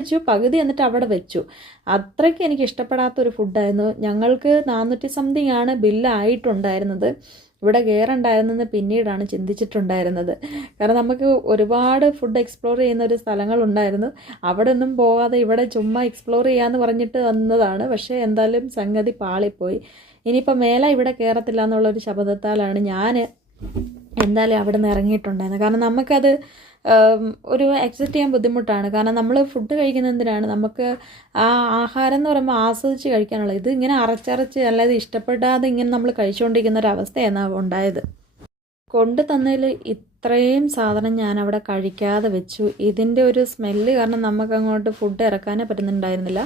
വെച്ചു, പകുതി എന്നിട്ട് അവിടെ വെച്ചു. അത്രയ്ക്ക് എനിക്ക് ഇഷ്ടപ്പെടാത്തൊരു ഫുഡായിരുന്നു. ഞങ്ങൾക്ക് 400 സംതിങ് ആണ് ബില്ലായിട്ടുണ്ടായിരുന്നത്. ഇവിടെ കയറണ്ടായിരുന്നെന്ന് പിന്നീടാണ് ചിന്തിച്ചിട്ടുണ്ടായിരുന്നത്. കാരണം നമുക്ക് ഒരുപാട് ഫുഡ് എക്സ്പ്ലോർ ചെയ്യുന്ന ഒരു സ്ഥലങ്ങളുണ്ടായിരുന്നു. അവിടെ ഒന്നും പോകാതെ ഇവിടെ ചുമ്മാ എക്സ്പ്ലോർ ചെയ്യാമെന്ന് പറഞ്ഞിട്ട് വന്നതാണ്. പക്ഷേ എന്തായാലും സംഗതി പാളിപ്പോയി. ഇനിയിപ്പോൾ മേലെ ഇവിടെ കയറത്തില്ല എന്നുള്ളൊരു ശപഥത്താലാണ് ഞാൻ എന്തായാലും അവിടെ നിന്ന് ഇറങ്ങിയിട്ടുണ്ടായിരുന്നത്. കാരണം നമുക്കത് ഒരു അക്സെപ്റ്റ് ചെയ്യാൻ ബുദ്ധിമുട്ടാണ്. കാരണം നമ്മൾ ഫുഡ് കഴിക്കുന്ന എന്തിനാണ്, നമുക്ക് ആ ആഹാരം എന്ന് പറയുമ്പോൾ ആസ്വദിച്ച് കഴിക്കാനുള്ളത്. ഇത് ഇങ്ങനെ അരച്ചരച്ച് അല്ലാതെ ഇഷ്ടപ്പെടാതെ ഇങ്ങനെ നമ്മൾ കഴിച്ചുകൊണ്ടിരിക്കുന്ന ഒരു അവസ്ഥയാണ് ഉണ്ടായത്. കൊണ്ട് തന്നതിൽ ഇത്രയും സാധനം ഞാൻ അവിടെ കഴിക്കാതെ വെച്ചു. ഇതിൻ്റെ ഒരു സ്മെല്ല് കാരണം നമുക്ക് അങ്ങോട്ട് ഫുഡ് ഇറക്കാനേ പറ്റുന്നുണ്ടായിരുന്നില്ല.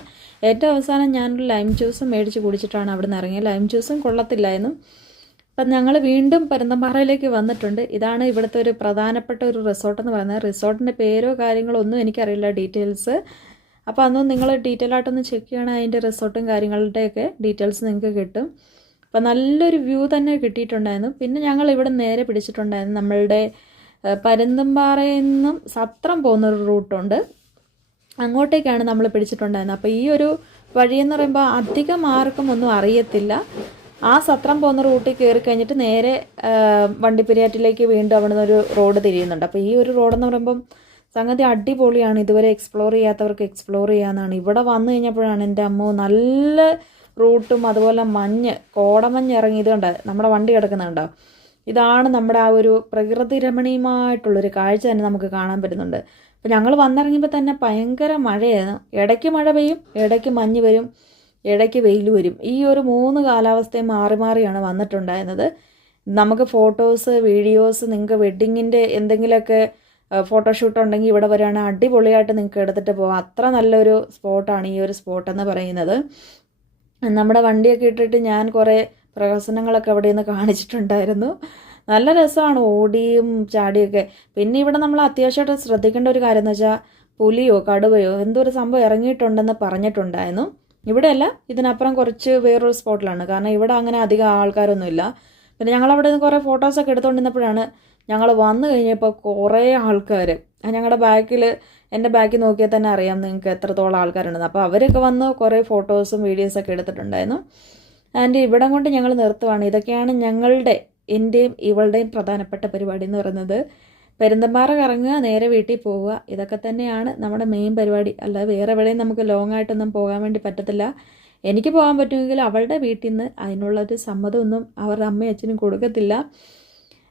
ഏറ്റവും അവസാനം ഞാനൊരു ലൈം ജ്യൂസും മേടിച്ച് കുടിച്ചിട്ടാണ് അവിടെ നിന്ന് ഇറങ്ങിയത്. ലൈം ജ്യൂസും കൊള്ളത്തില്ലായിരുന്നു. അപ്പം ഞങ്ങൾ വീണ്ടും പരുന്തുംപാറയിലേക്ക് വന്നിട്ടുണ്ട്. ഇതാണ് ഇവിടുത്തെ ഒരു പ്രധാനപ്പെട്ട ഒരു റിസോർട്ട് എന്ന് പറയുന്നത്. റിസോർട്ടിൻ്റെ പേരോ കാര്യങ്ങളോ ഒന്നും എനിക്കറിയില്ല, ഡീറ്റെയിൽസ്. അപ്പോൾ അതൊന്നും നിങ്ങൾ ഡീറ്റെയിൽ ആയിട്ടൊന്ന് ചെക്ക് ചെയ്യണം. അതിൻ്റെ റിസോർട്ടും കാര്യങ്ങളുടെയൊക്കെ ഡീറ്റെയിൽസ് നിങ്ങൾക്ക് കിട്ടും. അപ്പം നല്ലൊരു വ്യൂ തന്നെ കിട്ടിയിട്ടുണ്ടായിരുന്നു. പിന്നെ ഞങ്ങൾ ഇവിടെ നേരെ പിടിച്ചിട്ടുണ്ടായിരുന്നു നമ്മളുടെ പരുന്തുംപാറയിൽ നിന്നും സത്രം പോകുന്നൊരു റൂട്ടുണ്ട്, അങ്ങോട്ടേക്കാണ് നമ്മൾ പിടിച്ചിട്ടുണ്ടായിരുന്നത്. അപ്പോൾ ഈ ഒരു വഴിയെന്ന് പറയുമ്പോൾ അധികം ആർക്കും ഒന്നും അറിയത്തില്ല. ആ സത്രം പോകുന്ന റൂട്ടിൽ കയറി കഴിഞ്ഞിട്ട് നേരെ വണ്ടിപ്പെരിയാറ്റിലേക്ക് വീണ്ടും അവിടെ നിന്നൊരു റോഡ് തിരിയുന്നുണ്ട്. അപ്പോൾ ഈ ഒരു റോഡെന്ന് പറയുമ്പം സംഗതി അടിപൊളിയാണ്. ഇതുവരെ എക്സ്പ്ലോർ ചെയ്യാത്തവർക്ക് എക്സ്പ്ലോർ ചെയ്യാമെന്നാണ്. ഇവിടെ വന്നു കഴിഞ്ഞപ്പോഴാണ് എൻ്റെ അമ്മോ നല്ല റൂട്ടും അതുപോലെ കോടമഞ്ഞ് ഇറങ്ങിയത് കണ്ടോ, നമ്മുടെ വണ്ടി കിടക്കുന്നുണ്ടോ. ഇതാണ് നമ്മുടെ ആ ഒരു പ്രകൃതി രമണീയമായിട്ടുള്ളൊരു കാഴ്ച തന്നെ നമുക്ക് കാണാൻ പറ്റുന്നുണ്ട്. അപ്പോൾ ഞങ്ങൾ വന്നിറങ്ങിയപ്പോൾ തന്നെ ഭയങ്കര മഴയായിരുന്നു. ഇടയ്ക്ക് മഴ പെയ്യും, ഇടയ്ക്ക് മഞ്ഞ് വരും, ഇടയ്ക്ക് വെയിൽ വരും. ഈ ഒരു 3 കാലാവസ്ഥയും മാറി മാറിയാണ് വന്നിട്ടുണ്ടായിരുന്നത്. നമുക്ക് ഫോട്ടോസ്, വീഡിയോസ്, നിങ്ങൾക്ക് വെഡ്ഡിങ്ങിൻ്റെ എന്തെങ്കിലുമൊക്കെ ഫോട്ടോഷൂട്ട് ഉണ്ടെങ്കിൽ ഇവിടെ വരികയാണെങ്കിൽ അടിപൊളിയായിട്ട് നിങ്ങൾക്ക് എടുത്തിട്ട് പോകാം. അത്ര നല്ലൊരു സ്പോട്ടാണ് ഈ ഒരു സ്പോട്ടെന്ന് പറയുന്നത്. നമ്മുടെ വണ്ടിയൊക്കെ ഇട്ടിട്ട് ഞാൻ കുറേ പ്രഹസനങ്ങളൊക്കെ അവിടെ നിന്ന് കാണിച്ചിട്ടുണ്ടായിരുന്നു. നല്ല രസമാണ് ഓടിയും ചാടിയൊക്കെ. പിന്നെ ഇവിടെ നമ്മൾ അത്യാവശ്യമായിട്ട് ശ്രദ്ധിക്കേണ്ട ഒരു കാര്യം എന്ന് വെച്ചാൽ പുലിയോ കടുവയോ എന്തോ ഒരു സംഭവം ഇറങ്ങിയിട്ടുണ്ടെന്ന് പറഞ്ഞിട്ടുണ്ടായിരുന്നു. ഇവിടെയല്ല, ഇതിനപ്പുറം കുറച്ച് വേറൊരു സ്പോട്ടിലാണ്. കാരണം ഇവിടെ അങ്ങനെ അധികം ആൾക്കാരൊന്നുമില്ല. പിന്നെ ഞങ്ങളവിടെ നിന്ന് കുറേ ഫോട്ടോസൊക്കെ എടുത്തുകൊണ്ടിരുന്നപ്പോഴാണ് ഞങ്ങൾ വന്നു കഴിഞ്ഞപ്പോൾ കുറേ ആൾക്കാർ ഞങ്ങളുടെ എൻ്റെ ബാക്കിൽ നോക്കിയാൽ തന്നെ അറിയാം നിങ്ങൾക്ക് എത്രത്തോളം ആൾക്കാരുണ്ടെന്ന്. അപ്പോൾ അവരൊക്കെ വന്ന് കുറേ ഫോട്ടോസും വീഡിയോസൊക്കെ എടുത്തിട്ടുണ്ടായിരുന്നു. ആൻഡ് ഇവിടം കൊണ്ട് ഞങ്ങൾ നിർത്തുവാണ്. ഇതൊക്കെയാണ് എൻ്റെയും ഇവളുടെയും പ്രധാനപ്പെട്ട പരിപാടി എന്ന് പറയുന്നത്. പെരുന്തമ്പാറ കറങ്ങുക, നേരെ വീട്ടിൽ പോവുക, ഇതൊക്കെ തന്നെയാണ് നമ്മുടെ മെയിൻ പരിപാടി. അല്ലാതെ വേറെ എവിടെയും നമുക്ക് ലോങ് ആയിട്ടൊന്നും പോകാൻ വേണ്ടി പറ്റത്തില്ല. എനിക്ക് പോകാൻ പറ്റുമെങ്കിൽ അവളുടെ വീട്ടിൽ നിന്ന് അതിനുള്ളൊരു സമ്മതമൊന്നും അവരുടെ അമ്മയും അച്ഛനും കൊടുക്കത്തില്ല.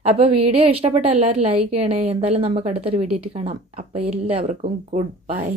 അപ്പോൾ വീഡിയോ ഇഷ്ടപ്പെട്ട എല്ലാവരും ലൈക്ക് ചെയ്യണേ. എന്തായാലും നമുക്ക് അടുത്തൊരു വീഡിയോയിൽ കാണാം. അപ്പോൾ എല്ലാവർക്കും ഗുഡ് ബൈ.